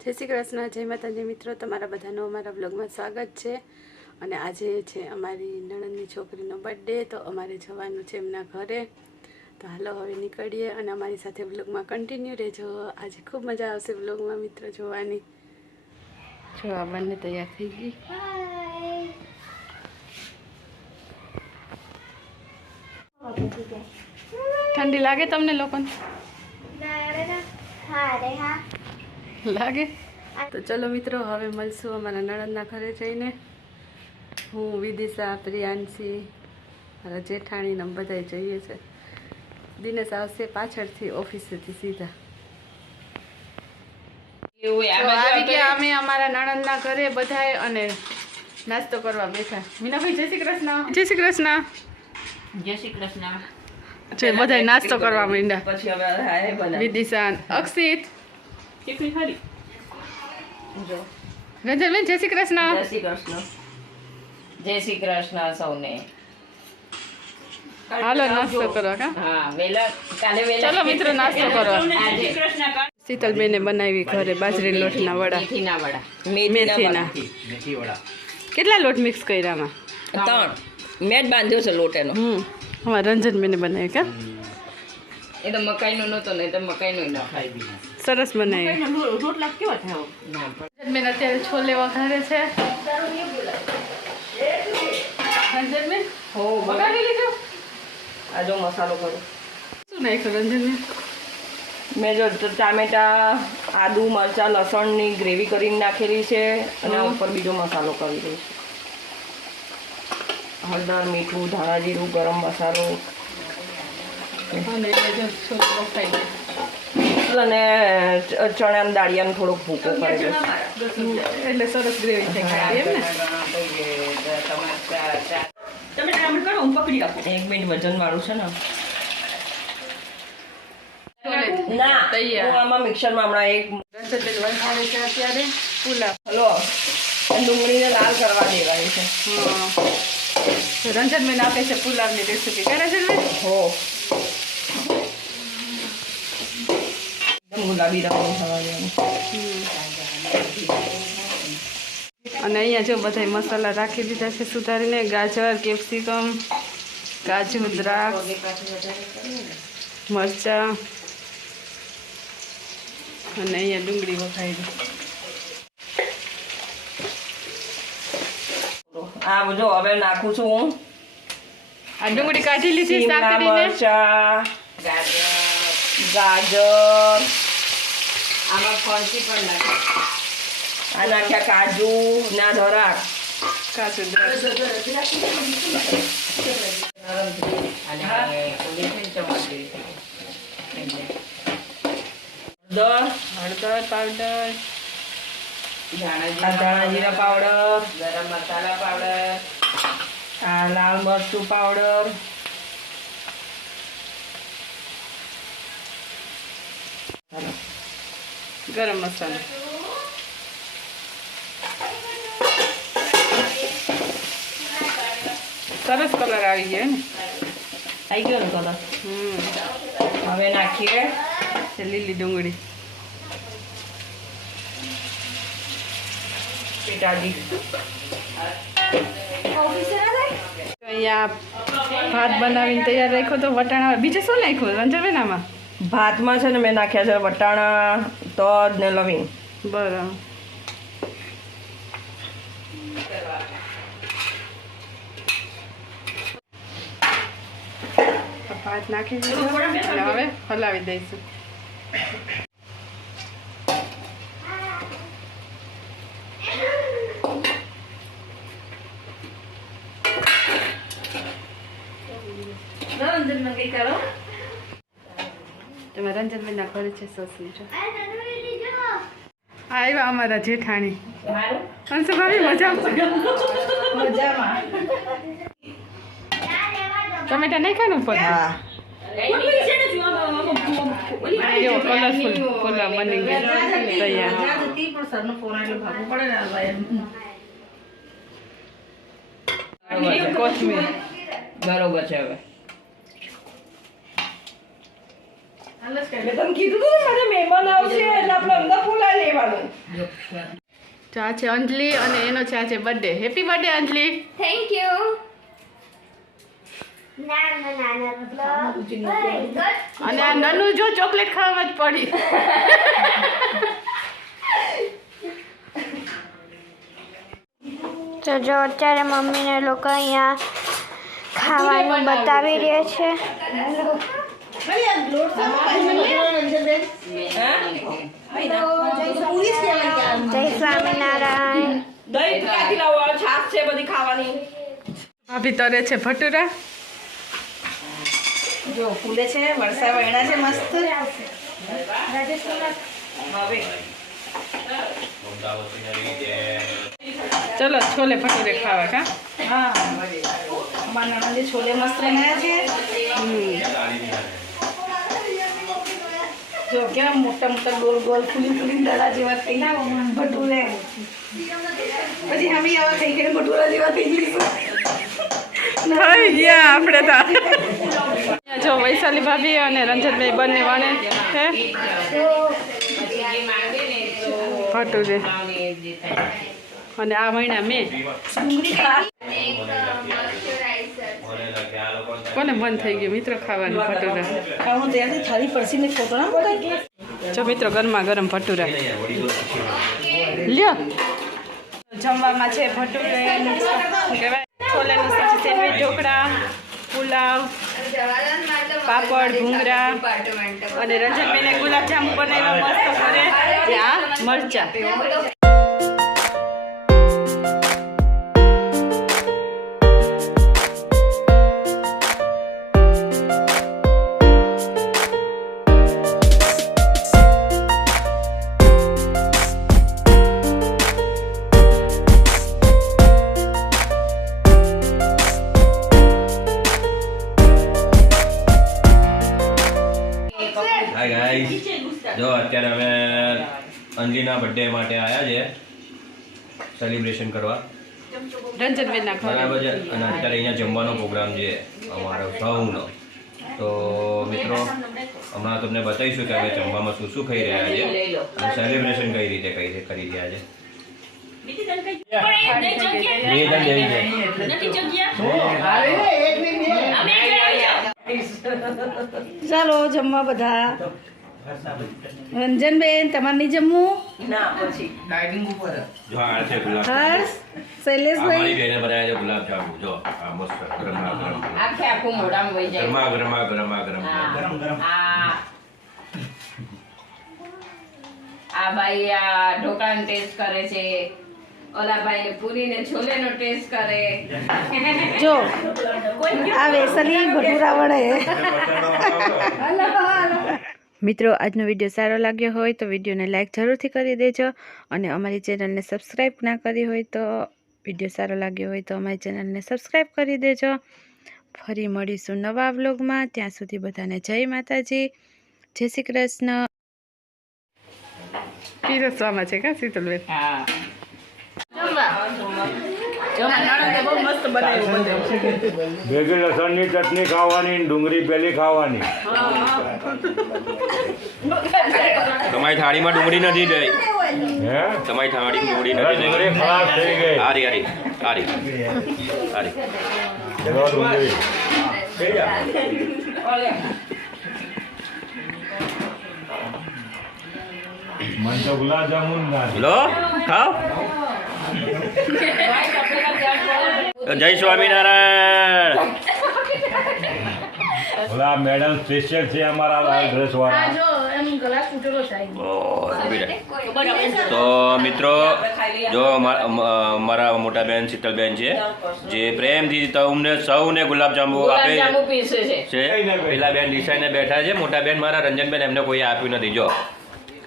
જય શ્રી કૃષ્ણ જય માતા માતાજી. મિત્રો તમારા બધાનું અમારા બ્લોગમાં સ્વાગત છે. અને આજે છે અમારી નણંદની છોકરીનો બર્થડે તો અમારે જવાનું છે એમના ઘરે. તો હાલો હવે નીકળીએ અને અમારી સાથે બ્લોગમાં કન્ટિન્યુ રહેજો. આજે ખૂબ મજા આવશે બ્લોગમાં મિત્રો જોવાની. જો આ બંને તૈયાર થઈ ગઈ. ઠંડી લાગે તમને લોકોને? લાગે? તો ચલો મિત્રો હવે મળશું અમારા નણંદના ઘરે જઈને. હું વિદિશા પ્રિયાંશી મારા જેઠાણી ને અમે બધાય જઈએ છે. દિનેશ આવશે પાછળથી ઓફિસેથી સીધા. આવી ગયા અમે અમારા નણંદના ઘરે બધાય અને નાસ્તો કરવા બેઠા. મીનાભાઈ જય શ્રી કૃષ્ણ. જય શ્રી કૃષ્ણ. જય શ્રી કૃષ્ણ. જે બધાય નાસ્તો કરવા માંડ્યા. પછી હવે વિદિશાન અક્ષિત. કેટલી ખરી જય શ્રી કૃષ્ણ. જય શ્રી કૃષ્ણ. જય શ્રી કૃષ્ણ સૌને. હાલો નાસ્તો કરો કા? હા વેલા કાલે વેલા. ચલો મિત્રો નાસ્તો કરો. શીતલબેને બનાવી ઘરે બાજરી લોટના વડા. મેથીના વડા. મેથીના કેટલા લોટ મિક્સ કર્યામાં ત્રણ. મેં જ બાંધ્યો છે લોટ એનો. હમ. રંજન રંજનબેને બનાવી કે? એ તો મકાઈનો નહોતો ને તો મકાઈનો ના. ખાય સરસ બનાવી રોટલા કેવા થયો ના પણ. રંજનબેન અત્યારે છોલે વઘારે છે. રંજનબેન હો વઘારી લીધું? આ જો મસાલો કરો. શું નાખ્યું રંજનબેન મેં જો ટામેટા આદુ મરચાં લસણની ગ્રેવી કરીને નાખેલી છે અને આ ઉપર બીજો મસાલો કરી દઈશ. હળદર મીઠું ધાણા જીરું ગરમ મસાલો. અને ચણા ચણાના દાળિયાનો થોડોક ભૂકો કરેલો એટલે સરસ ગ્રેવી થઈ ગઈ એમ ને એક મિનિટ વજન વાળું છે ને. ના તૈયાર. હું આમાં મિક્સરમાં હમણાં એક રંજનબેન છે અત્યારે. પુલાવ. હલો ડુંગળીને લાલ કરવા દેવાની છે. હા રંજનબેન આપે છે પુલાવની રેસીપી કરે છે ને હો. ગુલાબી રંગની થવા અને અહીંયા જો બધા મસાલા રાખી દીધા છે સુધારીને ગાજર કેપ્સિકમ કાજુ દ્રાક્ષ મરચાં અને અહીંયા ડુંગળી વઘારી. આ જો હવે નાખું છું હું. આ ડુંગળી કાઢી લીધી સાકરીને મરચા ગાજર. આમાં ફરસી પણ નાખી. આ નાખ્યા કાજુ ના ધરા કાજુ હળદર. હળદર પાવડર. ધાણા જીરા પાવડર ગરમ મસાલા પાવડર. આ લાલ મરચું પાવડર. ગરમ મસાલો. સરસ કલર આવી ગયો ને? આવી ગયો ને કલર? હમ. હવે નાખીએ. લીલી ડુંગળી. પેટાજી અહીંયા ભાત બનાવીને તૈયાર રાખ્યો તો વટાણા બીજું શું નાખ્યું? રંજનબેન આમાં ભાતમાં છે ને મેં નાખ્યા છે વટાણા તજ ને લવિંગ. બરાબર. ભાત નાખી દીધો. હવે હલાવી દઈશું. તમે રંજનબેનના ઘરે છે સોસની છો આવ્યા અમારા જેઠાણી. અંશુ ભાભી મજા ટમેટા નહીં ખાનું ઉપર? કલરફુલ ફૂલા બની ગયા તૈયાર. કોથમીર. બરોબર છે હવે. મેં કીધું તું ને મારે મહેમાન આવશે એટલે આપણે અંદર બોલાવી લેવાનું. તો આ છે અંજલિ અને એનો છે birthday happy birthday Anjali. Thank you અને આ નનુ જો ચોકલેટ ખાવામાં જ પડી. તો જો અત્યારે મમ્મીને લોકો અહીંયા ખાવાનું બતાવી રહ્યા છે. જય સ્વામિનારાયણ. દહીં ક્યાંથી લાવો? છાશ છે બધી ખાવાની. ભાભી તરે છે ભટુરા. જો ફૂલે છે વરસાદ વયણા છે મસ્ત. ચલો છોલે ભટુરે ખાવા કા હા અમારા નણંદે છોલે મસ્ત રહ્યા છે. જો કેવા મોટા મોટા ગોલ ગોલ ફૂલી ફૂલી દડા જેવા થઈ ગયા? ભટુરે. પછી અમે આવા થઈ ગયા ભટુરા જેવા થઈ જઈશું. થઈ ગયા આપણે તો. જો વૈશાલી ભાભી અને રંજનભાઈ બંને વાણે છે ભટુરે. અને આ મહિના મેં. કોને મન થઈ ગયું? મિત્રો ખાવાનું ભટુરા. હું ત્યાંથી થાળી પડશે ને ખોટણા જો મિત્રો ગરમા ગરમ ભટુરા. લ્યો. જમવામાં છે ભટુરે છોલેનું સબ્જી સેન્ડવીચ ઢોકળા પુલાવ પાપડ ભૂંગરા અને રંજનબેને ગુલાબજાંબુ બનાવ્યા મસ્ત કરે. ત્યાં મરચા. બર્થડે માટે આવ્યા છે. સેલિબ્રેશન કરવા. બરાબર છે. અને અત્યારે અહીંયા જમવાનો પ્રોગ્રામ છે અમારો સૌનો તો મિત્રો હમણાં તમને બતાવીશું કે અમે જમવામાં શું શું ખાઈ રહ્યા છે. અને સેલિબ્રેશન કઈ રીતે કઈ રીતે કરી રહ્યા છે. ચાલો જમવા બધા. રંજનબેન તમારે નહીં જમવું? ના પછી. જો. આ છે ગુલાબ હર્ષ અમારી શૈલેષભાઈ બેને બનાવ્યા છે ગુલાબ જાંબુ. જો આ મસ્ત ગરમ ગરમ. આખે આખું મોઢામાં વહી જાય. ગરમા ગરમા ગરમા ગરમ. આ આ ભાઈ આ ઢોકળાનો ટેસ્ટ કરે છે. ઓલા ભાઈ પૂરીને છોલેનો ટેસ્ટ કરે. જો આ વેસલી ભટુરા વડે મિત્રો આજનો વીડિયો સારો લાગ્યો હોય તો વિડીયોને લાઇક જરૂરથી કરી દેજો અને અમારી ચેનલને સબસ્ક્રાઈબ ના કરી હોય તો વીડિયો સારો લાગ્યો હોય તો અમારી ચેનલને સબસ્ક્રાઈબ કરી દેજો. ફરી મળીશું નવા વ્લોગમાં. ત્યાં સુધી બધાને જય માતાજી. જય શ્રી કૃષ્ણ. પીરસવામાં છે કા શીતલબેન? હા. ભેગી લસણની ચટણી ખાવાની ડુંગળી પેલી ખાવાની. તમારી થાળીમાં ડુંગળી નથી દઈ હે? તમારી થાળીમાં ડુંગળી નથી ડુંગળી ખરાબ થઈ ગઈ. હારી હારી હારી. હારી. ડુંગળી. મને તો ગુલાબ જામુન ના લો ખાઓ. જય સ્વામિનારાયણ. ઓલા મેડમ સ્પેશિયલ છે અમારા લાલ ડ્રેસ વાળા. તો મિત્રો જો મારા મોટા બેન શીતલબેન છે જે પ્રેમથી તમને સૌને ગુલાબજાંબુ આપે છે. પેલા બેન દિશાઈને બેઠા છે. મોટા બેન મારા રંજનબેન એમને કોઈ આપ્યું નથી. જો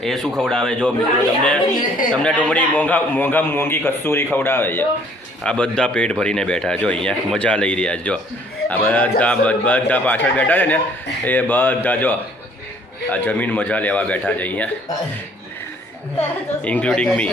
એ શું ખવડાવે? જો મિત્રો તમને તમને ડુંગળી મોંઘા મોંઘા મોંઘી કસ્તુરી ખવડાવે છે. આ બધા પેટ ભરીને બેઠા જો અહીંયા મજા લઈ રહ્યા છે જો. આ બધા બધા પાછળ બેઠા છે ને એ બધા જો આ જમીન મજા લેવા બેઠા છે અહીંયા. ઇન્ક્લુડિંગ મી